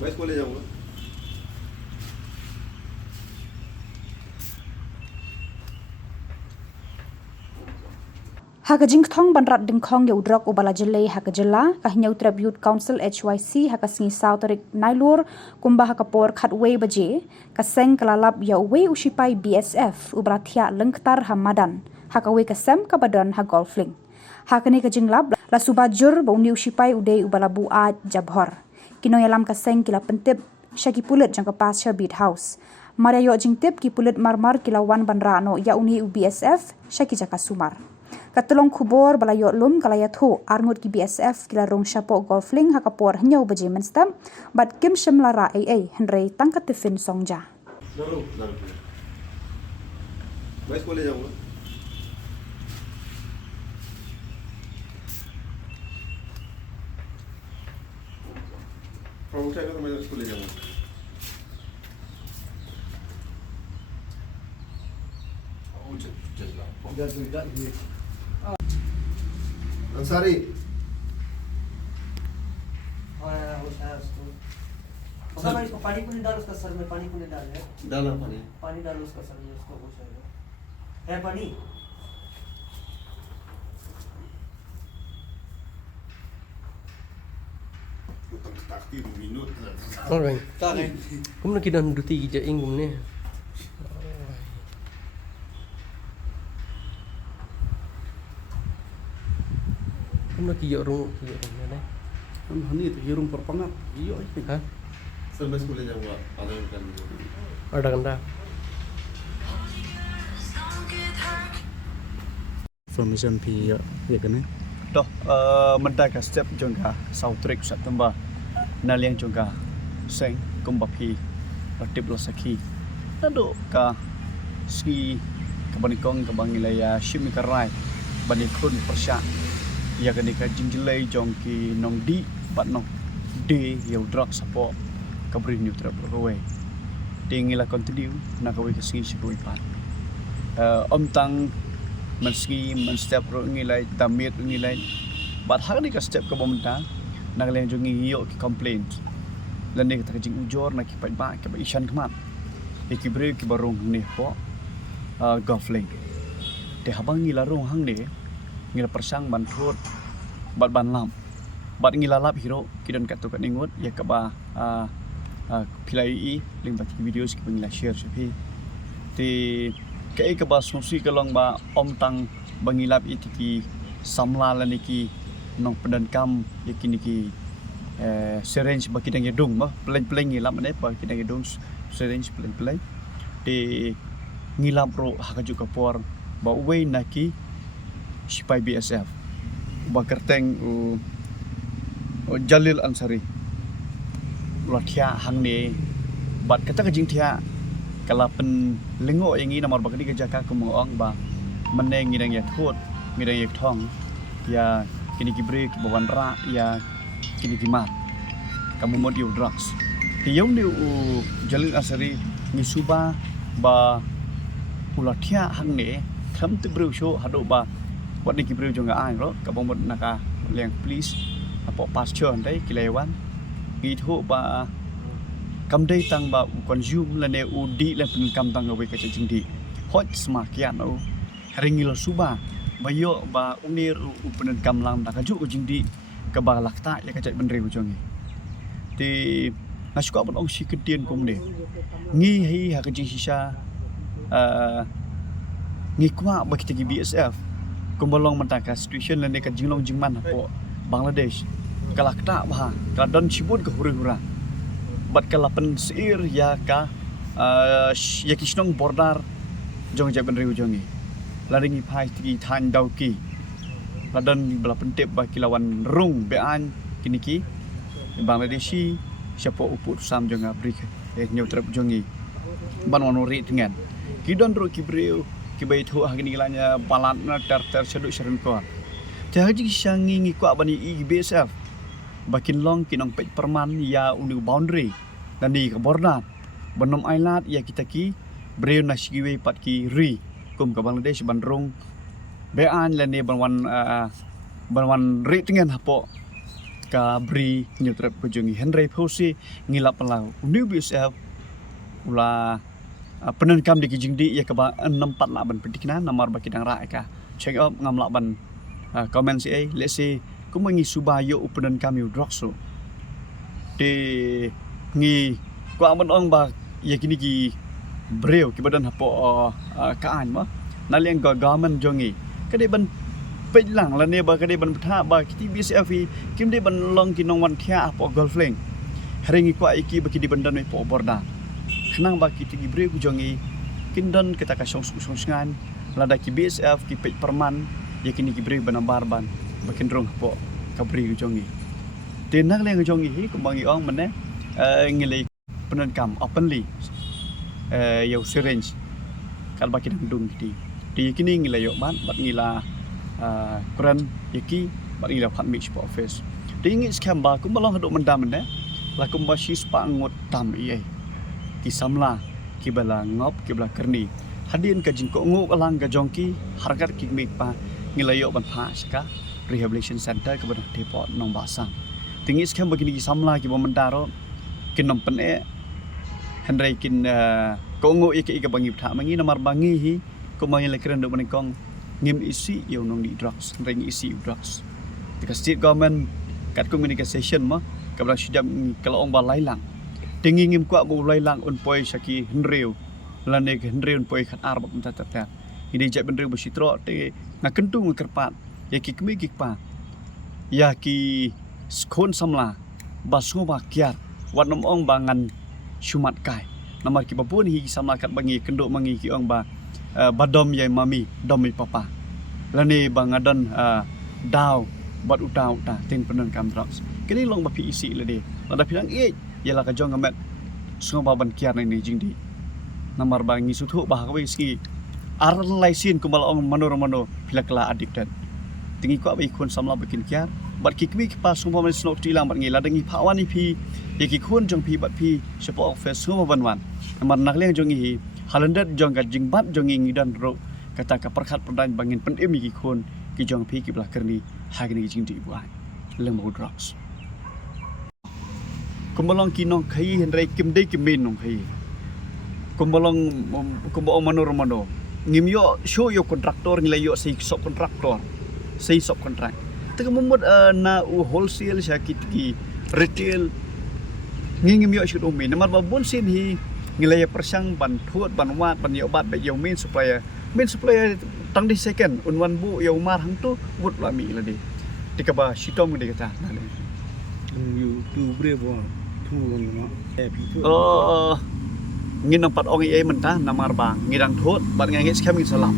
मैं इसको ले जाऊंगा। Haka jingthong banrat dingkhong ya udrak ubala jelai haka jela kahnya Tribute Council HYC haka singi sauterik nailur kumba haka por khatway baje kaseng kelalap ya uwe usipai BSF ubratia lengktar hamadan haka we kasem kabadan ha golfling haka ni kajinglab la subajur ba uni usipai udai ubala bua jabhor kino yalam kaseng kila pentip syaki pulet jangka pasca beat house Maria yo jingtip ki pulet marmar kilawan banrano ya uni BSF syaki jaka sumar Katulong kubor balayo lum kalaya thu arngut ki BSF kila rong syapo golfling hakapor hnyau baje menstam bat kim shim lara AA henry tangkat tifin songja मैं इसको ले जाऊंगा। और उठाएगा तो मैं इसको ले जाऊंगा। अंसारी भाई इसको पानी को नहीं डाल उसका सर में पानी को नहीं डाल है डालना पानी। पानी डालो उसका सर में उसको पूछेगा है पानी Takti 2 minit. Alright. Tahan. Kum nak kidan duti je ingum ni. Kum nak kijak rung ni. Kan hani itu hirung perpangat. Iyo ini. Ha? Sir मैं इसको ले जाऊंगा आधा घंटा में। Ada kanda. Formation pi ya kan. Doh, mendaga step jongga sautrik satamba naliang jongga seng kumbapi ratib losaki. Nado ka ski kabanikong kabangilaya shimi karai banikun persya. Ya kanika jinjilai jongki nong di bat nong de yau drak sapo kabrin new trap rowe. Tingila continue nakawi kasi shikoi pan. Om tang meski step ro ngilai tamit ngilai bat hak ni ka step ka bomta nagleng jo ngiyo ki complaint lan ni ka jing ujor na ki ba ka ba ishan kmat ki bre ki barong ni po golfling te habang ngila rong hang ni ngila persang ban thot bat ban lam bat ngila lap hero ki don ka to ka ningot ya ka ba pilai i link bat videos ki ngila share sapi te kay ka ba sumsi ka lang ba om tang bangilap itiki samla laniki nong pedankam yakiniki syringe ba kidang yadung ba pleng ngilap ane ba kidang yadung syringe pleng di ngilap ro hakajuk kapor ba uwe naki sipai BSF ba kerteng Jalil Ansari lathia hang ni bat kata ka jing thia kalau pen lengo yang ini nomor bagadi kerja kemuang ba meneng ngidang ya thot ngidang ya thong ya kini kibre ki bawan ra ya kini kimat kamu mod you drugs ti yong ni Jalil Asari ni suba ba ulathia hang ne tham te bru show hado ba wat ni kibre jo nga ai ro ka bong mod naka leng please apo pasture dai kilewan gi tho ba kam dai tang ba consume la ne udi la pen kam tang we ka ching di hot smart kian o ringilo suba ba yo ba unir u pen kam lam ta ka ju jing di ka ba lakta ya ka chai ben reu chong ti na shuka bon ong shi kedien kum ne ngi hi ha ka ji shisha ngi kwa ba kita gi BSF kum bolong menta ka situation la ne ka jinglong jingman po Bangladesh ka lakta ba ka don chibun ka huri-hura bat kalapan seir ya ka ya kisnong bordar jong jaban riu jongi laringi pai tigi than dauki ladan bala pentep ba kilawan rung bean kiniki Bangladeshi siapa uput sam jonga brik nyau trap jongi ban wanori dengan kidon ro kibreu kibai thu agni gilanya balat na ter seduk serun ko jahaji sangi ngi ko bani BSF bakin long kinong pej perman ya unu boundary dan di ke border benom ailat ya kita ki breu nasiwe pat ki ri kum ke Bangladesh bandrung bean lene banwan ri dengan hapo ka bri nyutrap pujungi Henry Phosi ngilap pelau new BSF ula penan kam di kijingdi ya ka ba 64 laban pedikna namar baki dang ra ka check up ngam laban comment si ai let's say ku mangi subayo upenan kam yu drokso de ngi kwa man ong ba ya kini ki breu ki badan hapo ka an ma naliang gaman jongi kade ban pej lang la ne ba kade ban tha ba ki BSF kim de ban long ki nong wan thia po golfling haringi kwa iki baki di bandan po borda kenang ba ki ti breu ku jongi kindan kita ka song ngan lada ki BSF ki pej perman ya kini ki breu banambar ban bakin rong po ka breu ku jongi tenak leng ku jongi hi ku bangi ong mane ngilai penan kam openly yau syringe kal baki dang dung di kini ngila yo ban bat ngila Quran yaki bat ngila phat mix po office di ngi scam ba ku malong haduk mendam ne la kum ba shis pa ngot tam ie ki samla ki bala ngop ki bala kerni hadin ka jingko ngok alang ga jongki harkat ki mik pa ngila yo ban pha ska rehabilitation center ke bana depot nong basang tingi scam begini ki samla ki bo mendaro kin nom pen Henry kin ko ngok ye ki ka bangi tha mangi namar bangi hi ko mangi le keren do kong ngim isi yo nong di drugs ring isi drugs the state government kat communication ma kabla sidam kalau ong ba lailang tingi ngim kwa bu lailang un poi saki Henry lane ke Henry un poi khat ar ba ta ini jap Henry bu sitro te ngakentung kerpat ya ki kmi ki pa ya ki skon samla basu ba kiar wat nom ong bangan sumat kai namar ki babun hi sama kat bangi kenduk mangi ki ong ba badom yai mami domi papa lani bangadan daw bat utau ta tin penan kam drugs kini long ba PEC le de lada pilang yala ka jong amet sungo ba ban kiar ni jingdi namar bangi suthu ba ka ski aran laisin kumbal ong mano pilakla addicted tingi ko abi kun samla bikin kiar bat kikmi ki pas sungo man snok tilang bat ngi ladangi phawani phi yaki kun jong phi bat phi sepo office sungo ban namar nakleng jong hi halandat jong ka jingbat jong ngi dan ro kata ka perkhat perdan bangin pen emi ki khon ki jong phi ki bla kerni hagni jing di buai lemo drugs kumbalong kinong khai henrai kim dei kim min nong khai kumbalong kumbo mano ngim yo show yo kontraktor ngilai yo sei sop kontraktor sei sop kontrak teka mumut na wholesale sakit ki retail ngim yo should umi namar babon sin hi ngilai persang ban thuat ban wat ban yo bat be yo main supplier tang di second unwan bu yo mar hang tu wut la mi la di tika ba sitom de kata na le you tu brave one tu no ngin nampat ong ai mentah namar bang ngidang thuat bat ngai scam ngi salam